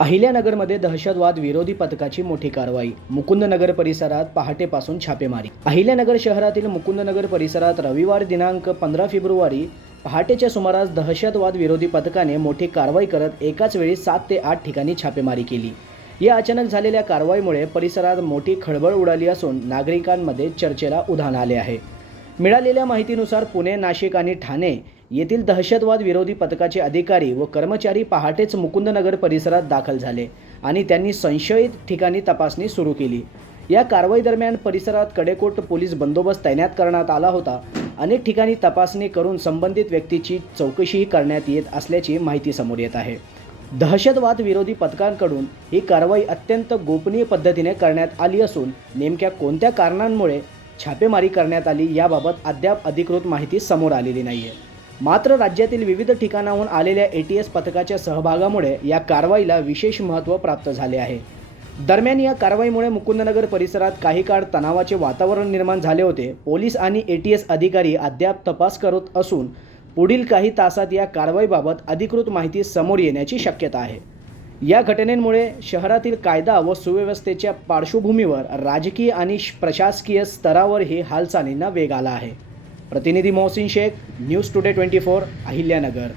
अहिल्यानगरमध्ये दहशतवाद विरोधी पथकाची मोठी कारवाई. मुकुंदनगर परिसरात पहाटेपासून छापेमारी. अहिल्यानगर शहरातील मुकुंदनगर परिसरात रविवार दिनांक पंधरा फेब्रुवारी पहाटेच्या सुमारास दहशतवाद विरोधी पथकाने मोठी कारवाई करत एकाच वेळी सात ते आठ ठिकाणी छापेमारी केली. या अचानक झालेल्या कारवाईमुळे परिसरात मोठी खळबळ उडाली असून नागरिकांमध्ये चर्चेला उधाण आले आहे. मिळालेल्या माहितीनुसार पुणे नाशिक आणि ठाणे येथील दहशतवाद विरोधी पथकाचे अधिकारी व कर्मचारी पहाटेच मुकुंदनगर परिसरात दाखल झाले आणि त्यांनी संशयित ठिकाणी तपासणी सुरू केली. या कारवाई दरम्यान परिसरात कडेकोट पोलीस बंदोबस्त तैनात करण्यात आला होता. अनेक ठिकाणी तपासणी करून संबंधित व्यक्तीची चौकशीही करण्यात येत असल्याची माहिती समोर येत आहे. दहशतवाद विरोधी पथकांकडून ही कारवाई अत्यंत गोपनीय पद्धतीने करण्यात आली असून नेमक्या कोणत्या कारणांमुळे छापेमारी करण्यात आली याबाबत अद्याप अधिकृत माहिती समोर आलेली नाही आहे मात्र राज्यातील विविध ठिकाणाहून आलेल्या ए टी एस पथकाच्या सहभागामुळे या कारवाईला विशेष महत्त्व प्राप्त झाले आहे. दरम्यान या कारवाईमुळे मुकुंदनगर परिसरात काही काळ तणावाचे वातावरण निर्माण झाले होते. पोलीस आणि ए टी एस अधिकारी अद्याप तपास करत असून पुढील काही तासात या कारवाईबाबत अधिकृत माहिती समोर येण्याची शक्यता आहे. या घटनेमुळे शहरातील कायदा व सुव्यवस्थेच्या पार्श्वभूमीवर राजकीय आणि श- प्रशासकीय स्तरावरही हालचालींना वेग आला आहे. प्रतिनिधी Mohsin Shaikh news today twenty four Ahilyanagar.